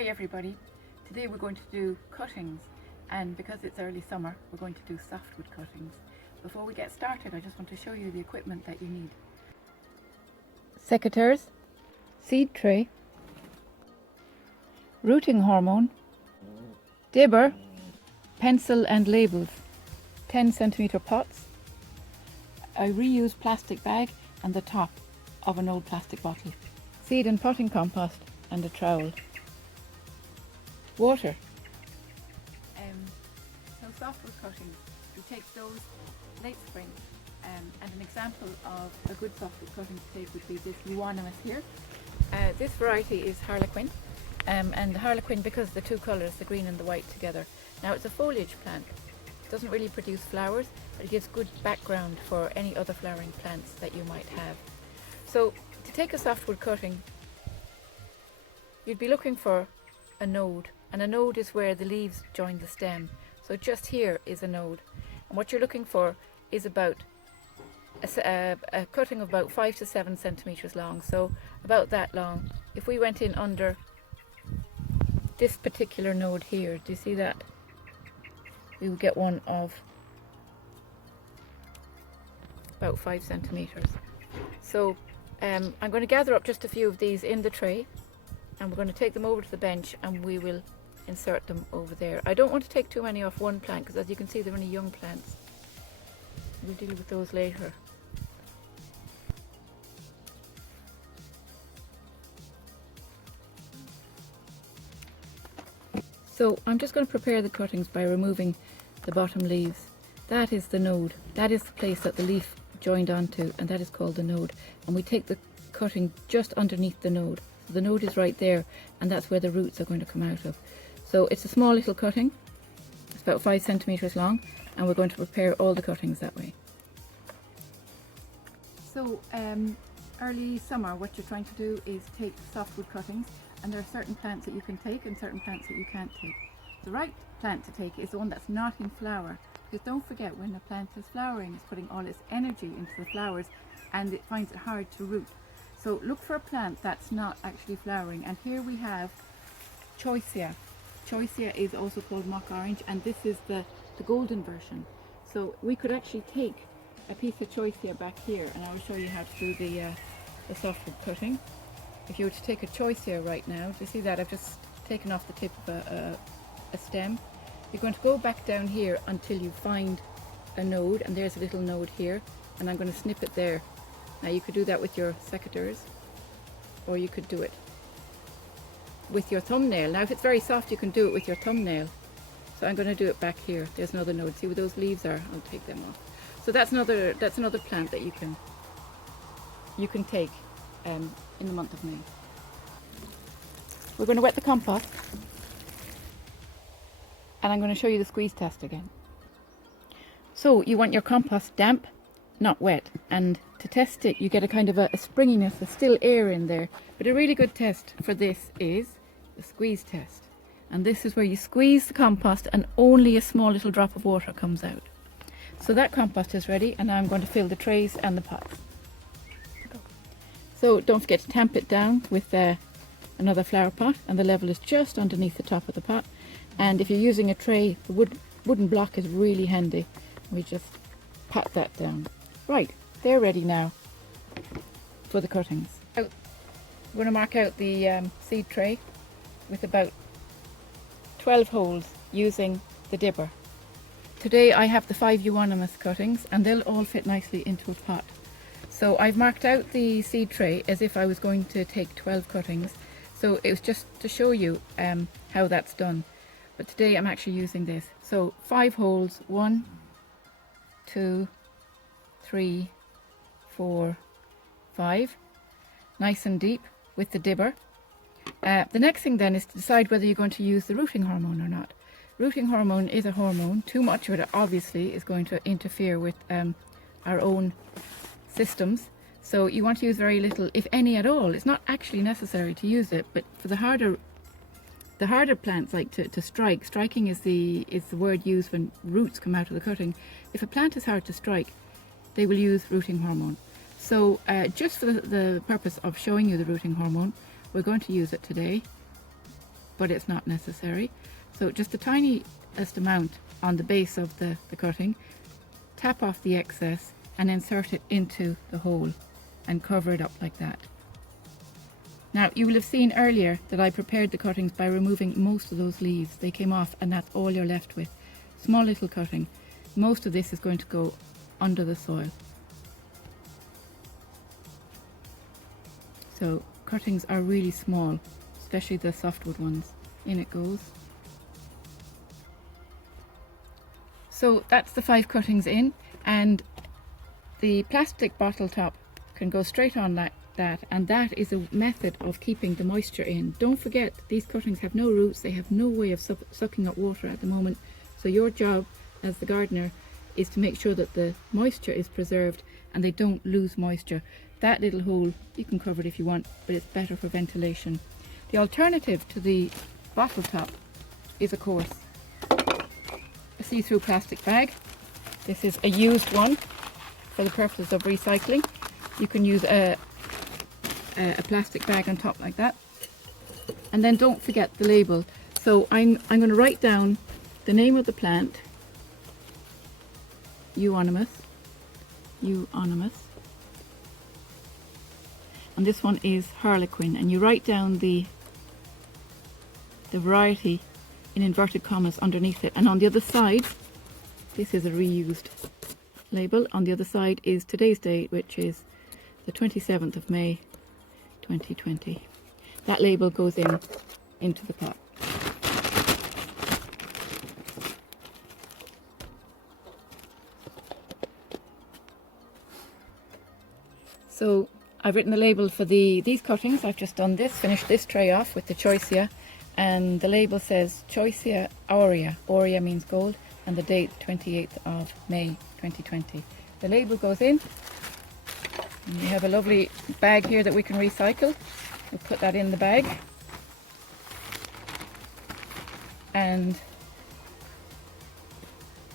Hi everybody, today we're going to do cuttings, and because it's early summer we're going to do softwood cuttings. Before we get started I just want to show you the equipment that you need. Secateurs, seed tray, rooting hormone, dibber, pencil and labels, 10cm pots, a reused plastic bag and the top of an old plastic bottle, seed and potting compost and a trowel. Water. So softwood cuttings, you take those late spring, and an example of a good softwood cutting to take would be this euonymus here. This variety is Harlequin, and the Harlequin, because the two colours, the green and the white together. Now it's a foliage plant, it doesn't really produce flowers, but it gives good background for any other flowering plants that you might have. So to take a softwood cutting, you'd be looking for a node, and a node is where the leaves join the stem. So just here is a node, and what you're looking for is about a cutting of about 5 to 7 centimeters long, so about that long. If we went in under this particular node here, do you see that? We would get one of about 5 centimeters. So I'm going to gather up just a few of these in the tray, and we're going to take them over to the bench and we will insert them over there. I don't want to take too many off one plant because, as you can see, they're only young plants. We'll deal with those later. So I'm just going to prepare the cuttings by removing the bottom leaves. That is the node. That is the place that the leaf joined onto, and that is called the node. And we take the cutting just underneath the node. So the node is right there, and that's where the roots are going to come out of. So it's a small little cutting. It's about 5 centimeters long, and we're going to prepare all the cuttings that way. So early summer, what you're trying to do is take softwood cuttings, and there are certain plants that you can take and certain plants that you can't take. The right plant to take is the one that's not in flower, because don't forget, when a plant is flowering, it's putting all its energy into the flowers and it finds it hard to root. So look for a plant that's not actually flowering, and here we have Choicea. Choicea is also called mock orange, and this is the golden version. So we could actually take a piece of Choicea back here, and I will show you how to do the softwood cutting. If you were to take a Choicea right now, do you see that? I've just taken off the tip of a stem. You're going to go back down here until you find a node, and there's a little node here, and I'm going to snip it there. Now you could do that with your secateurs, or you could do it with your thumbnail. Now if it's very soft, you can do it with your thumbnail. So I'm going to do it back here. There's another node. See where those leaves are? I'll take them off. So that's another plant that you can take in the month of May. We're going to wet the compost, and I'm going to show you the squeeze test again. So you want your compost damp, not wet, and to test it you get a kind of a springiness, a still air in there. But a really good test for this is the squeeze test, and this is where you squeeze the compost and only a small little drop of water comes out. So that compost is ready, and now I'm going to fill the trays and the pots. So don't forget to tamp it down with another flower pot, and the level is just underneath the top of the pot. And if you're using a tray, the wooden block is really handy. We just pat that down. Right, they're ready now for the cuttings. We're going to mark out the seed tray with about 12 holes using the dibber. Today I have the 5 euonymus cuttings, and they'll all fit nicely into a pot. So I've marked out the seed tray as if I was going to take 12 cuttings. So it was just to show you how that's done. But today I'm actually using this. So 5 holes, 1, 2, 3, 4, 5. Nice and deep with the dibber. The next thing then is to decide whether you're going to use the rooting hormone or not. Rooting hormone is a hormone. Too much of it obviously is going to interfere with our own systems. So you want to use very little, if any at all. It's not actually necessary to use it, but for the harder plants, like to strike, striking is the word used when roots come out of the cutting. If a plant is hard to strike, they will use rooting hormone. So just for the purpose of showing you the rooting hormone, we're going to use it today. but it's not necessary. So just the tiniest amount on the base of the cutting, tap off the excess and insert it into the hole and cover it up like that. Now you will have seen earlier that I prepared the cuttings by removing most of those leaves. They came off and that's all you're left with. Small little cutting. Most of this is going to go under the soil. So cuttings are really small, especially the softwood ones. In it goes. So that's the 5 cuttings in, and the plastic bottle top can go straight on that, and that is a method of keeping the moisture in. Don't forget, these cuttings have no roots, they have no way of sucking up water at the moment, so your job as the gardener is to make sure that the moisture is preserved and they don't lose moisture. That little hole, you can cover it if you want, but it's better for ventilation. The alternative to the bottle top is, of course, a see-through plastic bag. This is a used one for the purposes of recycling. You can use a plastic bag on top like that, and then don't forget the label. So I'm going to write down the name of the plant, Euonymus, and this one is Harlequin, and you write down the variety in inverted commas underneath it. And on the other side, this is a reused label. On the other side is today's date, which is the 27th of May 2020. That label goes into the pot. So I've written the label for these cuttings. I've just done this, finished this tray off with the Choicea, and the label says Choicea aurea. Aurea means gold, and the date 28th of May 2020. The label goes in, and we have a lovely bag here that we can recycle. We'll put that in the bag, and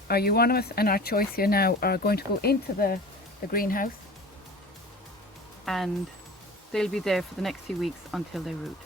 our Euonymus and our Choicea now are going to go into the greenhouse, and they'll be there for the next few weeks until they root.